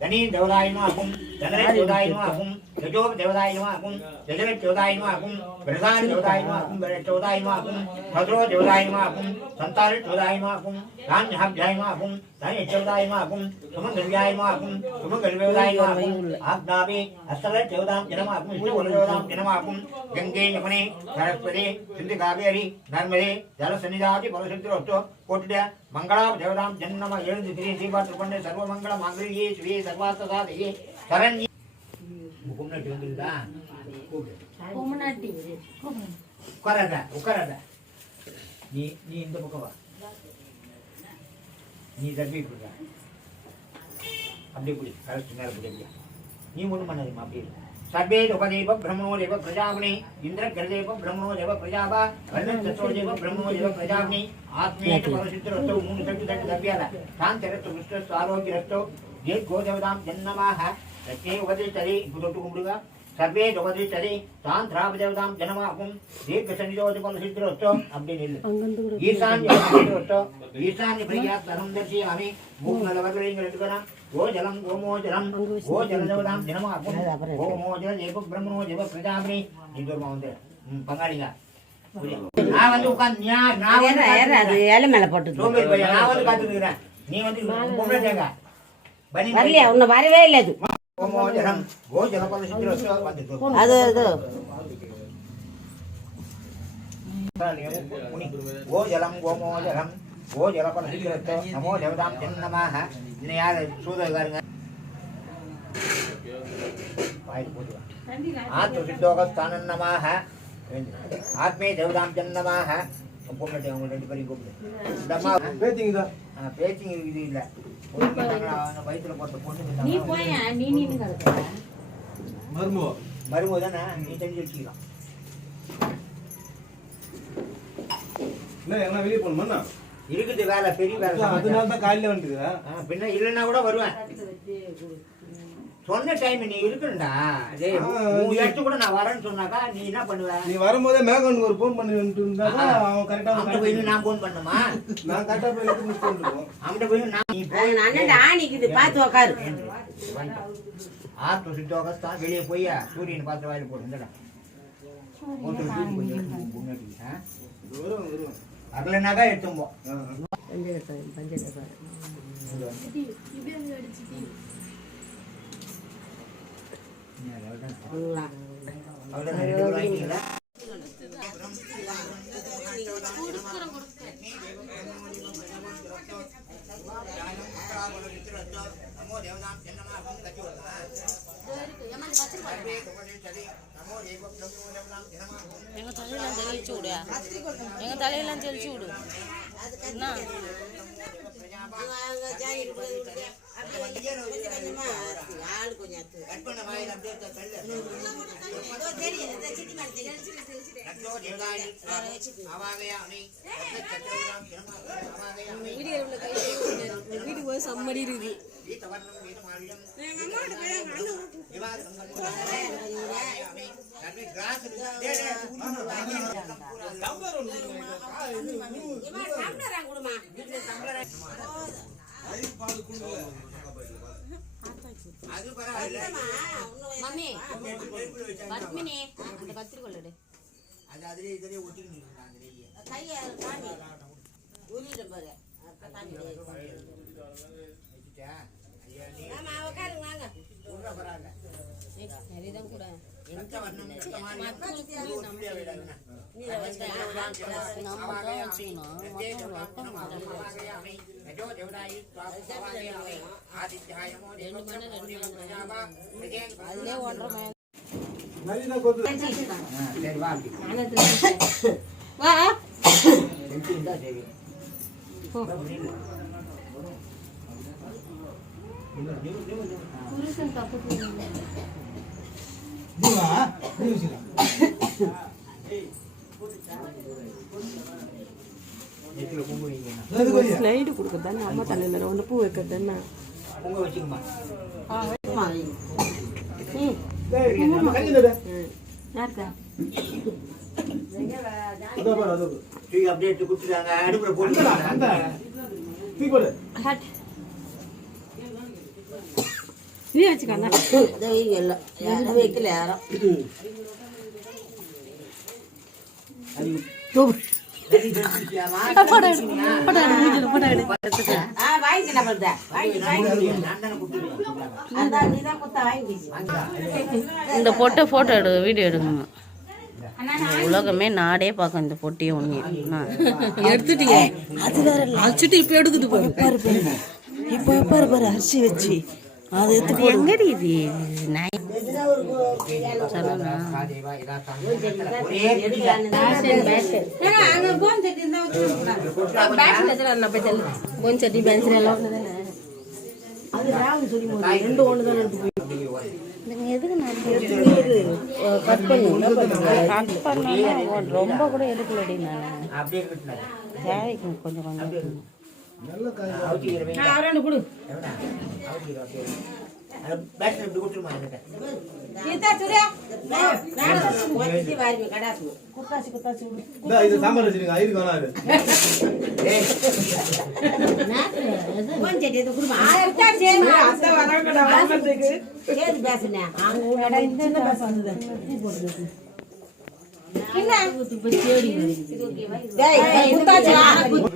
धनी देवदायिनमाकुं चंद्रे देवदायिनमाकुं यजोप देवदायिनमाकुं यजरे देवदायिनमाकुं प्रधान देवदायिनमाकुं बरे देवदायिनमाकुं भद्रो देवदायिनमाकुं संतार देवदायिनमाकुं धान्यहब्जायिनमाकुं धनी देवदायिनमाकुं सुमंगल्यायिनमाकुं सुमंगलदेवदायिनमाकुं आज्ञापि अस्सरे देवदां जनमाकुं विष्णुवल देवदां जनमाकुं गंगे यमुने सरस्वती सिंधु कावेरी नर्मदे जलसन्निधाति परशुद्धिरोत्तो कोटिद्या मंगलाव देवदां जन्नम எழுந்து திரி தீபாத்திர கொண்டு சர்வ மங்கள மங்களே ஸ்ரீ சர்வார்த்தசாதியே சரண்யே முகும்னட்டி வந்துடா முகும்னட்டி உட்காரடா நீ இந்த பக்கம் வா நீ தப்பி போடா அப்படியே புடி கரெக்ட் நேரா புடியா நீ ஒண்ணும் பண்ணாதீங்க அப்படியே सर्वे लोकदेव ब्रह्मणो देव प्रजापति इंद्र गणदेव ब्रह्मणो देव प्रजापा वर्ण चतुर्देव ब्रह्मणो देव प्रजापति आत्मीय परसिद्धरस्तो मून सट्टु दव्याला शांतिरस्तो विष्णुस्तो आरोग्यरस्तो ये गोदेवतां जन्नमाः रचे उपदिष्टरि बुदोट्टु कुंबुगा सर्वे लोकदिष्टरि शांतरावदेवतां जन्नमाकुं दीर्घसन्निधोति परसिद्धरस्तो अब्दे निल्लु ईशान्य परसिद्धरस्तो ईशान्य प्रिया धर्म दर्शयामि मूकनलवदलिंग रेडुकना ओ जलम ओमो जलम ओ जलदेवतां जनमाकुं ओमो जल देव ब्रह्मणो देव प्रजापति इंदोर வந்து பங்காளிங்க நான் வந்து உட்கார்ந்து நான் வந்து அது ஏல மேல போட்டு நான் வந்து காத்துக்கிறேன் நீ வந்து பொம்பளைங்க பனி வரலையா உன்ன வரவே இல்ல அது ஓமோ ஜலம் ஓ ஜலபல சித்திரஸ்து வந்து அது ஓ ஜலம் ஓமோ ஜலம் ஓ ஜலபல சித்திரஸ்து நமோ தேவதாம் ஜன்னமாஹ இன்ன யார் சூதகாரங்க வாய் போடுவா ஆத்ம சித்தோக ஸ்தானம் நமாஹ ஆத்மே தேவதாம் ஜன்னமாஹ பொம்பளை அவங்க ரெண்டு பேரும் கூப்பிடு தம்மா பேச்சிங்க பேச்சிங்க இது இல்ல வயிற்றுல போட்ட பொண்ணு நீ போயா நீ நின்னு கிடக்குற மருமோ தானே நீ தெரிஞ்சு வச்சுக்கலாம் என்ன எங்க வெளிய போணுமா இருக்குது வேலை பெரிய வேலை அதனால தான் காலையில வந்துக்குறா பின்ன இல்லைன்னா கூட வருவேன் சொன்ன டைம் நீ இருக்கணும்டா டேய் மூணு எடுத்து கூட நான் வரேன்னு சொன்னாக்கா நீ என்ன பண்ணுவ நீ வரும்போதே மேகனுக்கு ஒரு ஃபோன் பண்ணிட்டு இருந்தா அவன் கரெக்ட்டா அவன்கிட்ட போய் நான் ஃபோன் பண்ணுமா நான் கரெக்ட்டா போய் எடுத்து மிஸ் பண்ணிடுவோம் அவன்கிட்ட போய் நான் நீ போய் அண்ணன் ஆணிக்குது பாத்து உட்காரு ஆத்ம சித்தோகஸ்தான் வெளியே போய் சூரியன் பார்த்து வாயில போடு இந்தடா போட்டு கொஞ்சம் முன்னாடி வரும் வரலனாக்கா எடுத்துப்போம் எங்க தலையெல்லாம் தெளிச்சு விடு எங்க தலையெல்லாம் தெளிச்சு விடு என்ன வீடு சம்மடி இருக்கு மம்மி பத்மினி அந்த கத்திரி கொள்ளடு அது அதிலே இதலே ஒட்டிக்கிட்டு கையை காமி ஊறிட பாரு நிறையதான் கூட அதுலயே ஒன்றரை வா புருஷன் தப்பு ஸ்லைடு கொடுக்குறதானே அம்மா தலையில் ஒன்று பூ வைக்கிறதுன்னா உங்க வச்சுக்கமா யாருக்கா தூக்கி அப்படியே எடுத்து கொடுத்துட்டாங்க அடுப்புல போட்டு நீ வச்சுக்கண்ணா எல்லாம் வைக்கல யாரும் இந்த பொட்டை ஃபோட்டோ எடு, வீடியோ எடுங்க. உலகமே நாடே பார்க்கும் இந்த பொட்டியை ஒன்று. எடுத்துட்டீங்க அது வேற அடிச்சுட்டு இப்போ எடுக்குது பாரு பாரு பாரு இப்போ பாரு பாரு அரிசி வச்சு அது எடுத்து எங்கடி இது நாய் சொன்னா சட்டி பென்சில் எல்லாம் அது ராவு சொல்லி ரெண்டு ஒன்று தான் எடுத்து போய் எதுக்கு நான் கட் பண்ணி கட் பண்ணா ரொம்ப கூட எடுக்கலடி நான் அப்படியே கட்டினாங்க தேவைக்கு கொஞ்சம் கொஞ்சம் கொடு பேட்டரி இப்படி கொடுத்துருமா எனக்கு குத்தாச்சு குத்தாச்சு இது சாம்பார் வச்சிருங்க ஐயருக்கு வேணாரு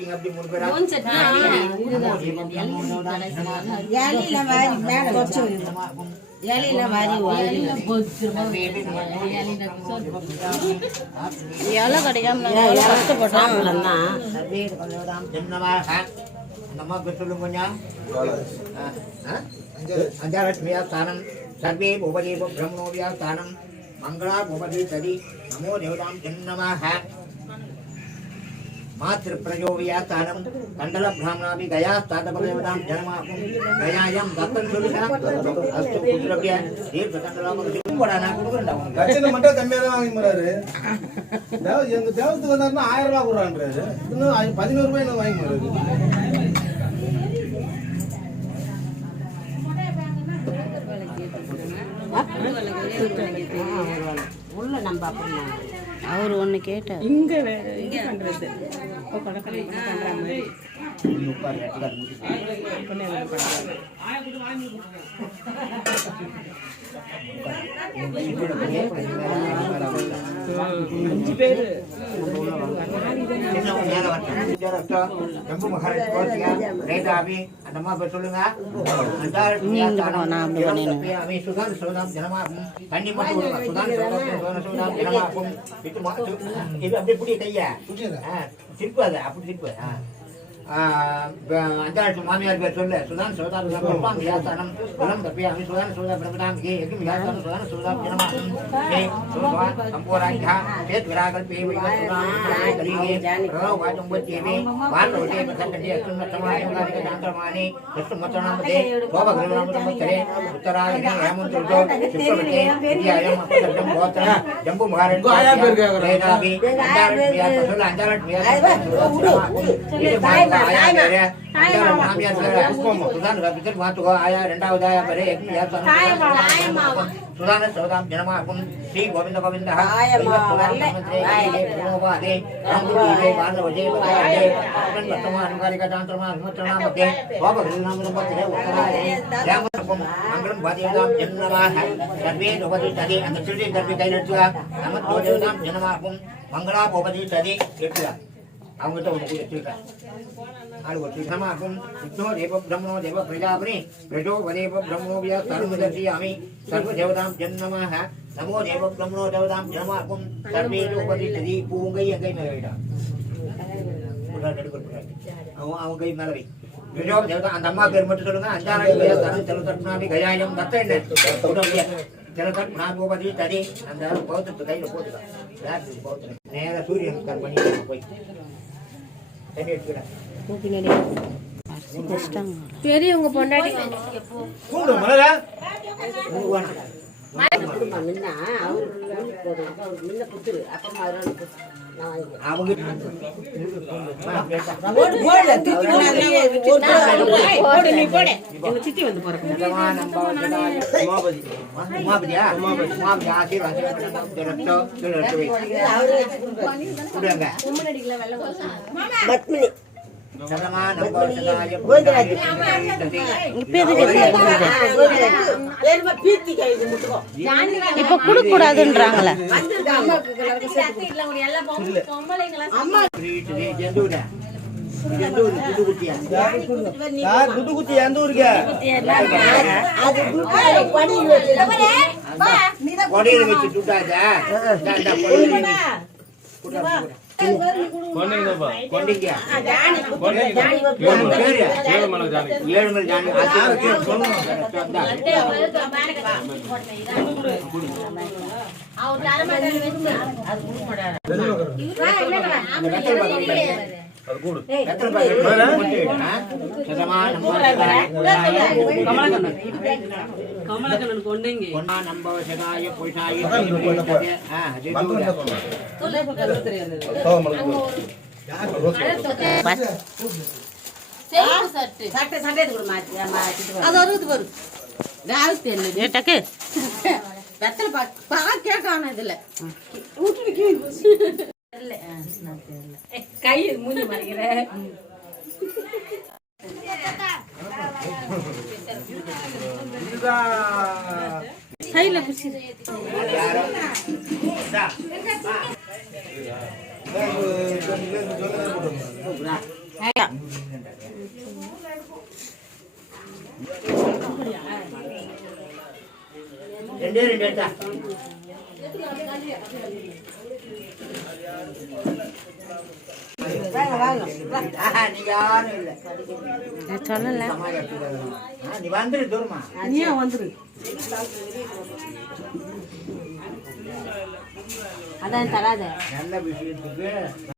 அப்படி மூணு பேரா எவ்வளோ கிடைக்காம கஷ்டப்பட்டோம். நம்ம பேர் சொல்லுங்க கொஞ்சம் அஞ்சாலட்சுமியா ஸ்தானம் சர்வே உபதீப பிரம்மணோவியா ஸ்தானம் மங்களா உபதி சதி நமோ தேவதாம் ஜன்னமாக மாத்திரு பிரஜோவியா ஸ்தானம் கண்டல பிராமணாபி கயா ஸ்தாதபதேவதாம் ஜனமாகும் கயாயம் தத்தன் சொல்லிட்டா அஸ்து புத்திரபிய தீர்த்த கண்டலாம் போடானா கொடுக்குறேன்டா உனக்கு கட்சியில மட்டும் கம்மியா தான் வாங்கி போறாரு எங்க தேவத்துக்கு வந்தாருன்னா 1000 ரூபாய் கொடுறான்றாரு இன்னும் 11 ரூபாய் நான் வாங்கி போறாரு உள்ள நம்ம அப்படின்னா அவர் ஒன்று கேட்டார். இங்க வேற இது பண்றது இப்போ கொடக்கலை பண்ற மாதிரி அஞ்சு பேரு சொல்லுங்க அஞ்சாறு மாமியார் பேர் சொல்லு சுதான் சுதாம் வியாசானம் குலம் தப்பி அமி சுதான் சுதா பிரபதாம் கே எகும் வியாசானம் சுதான் சுதா ஜனமாகும் கே சுதா சம்போராஞ்சா சேத் விராகல் பே விகா சுதான் கலியே ரோ வாஜம் வச்சேவே வாலோதே பிரசன்னே சுன்னத்தமானிகாரிக ஜாந்தமானி சுமத்தனாமதே சோப கிரமநாமதமத்தரே உத்தராயணி ஹேமந்தோ சிப்பவதே வியாயம் அப்பதம் கோத்ர ஜம்பு மகாரன் ஆயா பேர் கேக்குறேன் வேதாபி அஞ்சாறு வியாச சொல்ல அஞ்சாறு வியாச சுதான சௌதாம் ஜனமாகும் ஸ்ரீ கோவிந்த கோவிந்த மங்களம் பாதியாம் ஜன்மமாக சர்வே உபதி சதி அந்த சிறுதை கற்பி கையிலெடுத்துவா நமத் ஜனமாகும் மங்களா உபதி சதி எடுத்துவா அவங்ககிட்ட ஒரு வச்சிருக்கேன் ஆள் வச்சிருக்கமாக்கும் விஷ்ணோ தேவ பிரம்மணோ தேவ பிரஜாபனி பிரஜோ வதேவ பிரம்மணோவியா சர்வதர்சியாமி சர்வ தேவதாம் ஜன்னமாக நமோ தேவ பிரம்மணோ தேவதாம் ஜனமாக்கும் சர்வே உபதி சதி பூங்கை எங்கை மேல வைட்டான் அவன் கை மேல வை பிரஜோ தேவதா அந்த அம்மா பேர் மட்டும் சொல்லுங்க அஞ்சாறு செல்வத்தட்னாபி கயாயம் தத்த என்ன ஜலதட்னாபோபதி ததி அந்த பௌத்தத்து கையில போட்டுதான் நேர சூரிய நமஸ்காரம் பண்ணி போய் பெரியவங்க பொண்டாட்டி குடும்பம் முன்ன அவருக்கு அவருக்கு முன்ன குத்துரு அப்புறமா அவரோட நான் வாங்கிக்கிறேன். அவங்க எங்க சித்தி வந்து போறேன். உமாபதியா உமாபதி ஆசீர்வாதம் பத்மினி இப்ப குடுக்க கூடாதுன்றாங்களே. துட்டுக்குச்சி எந்த ஊருக்கு கொடையில வச்சு சுட்டாதா கொண்டிங்க 7 மணி ஜானி கமலக்கண்ணன் கொண்டீங்க அது வருது வரும் ராவுக்கு என்னது டக்கு வெத்தலை பாக்கே காணும் இதுல கை மூஞ்சி மறைக்கிற கையில பிடிச்சி ரெண்டே எடுத்தா நீங்க யாரும் இல்ல சொல்லல. நீ வந்துரு தூரமா நீயே வந்துரு அதான் தராத நல்ல விஷயத்துக்கு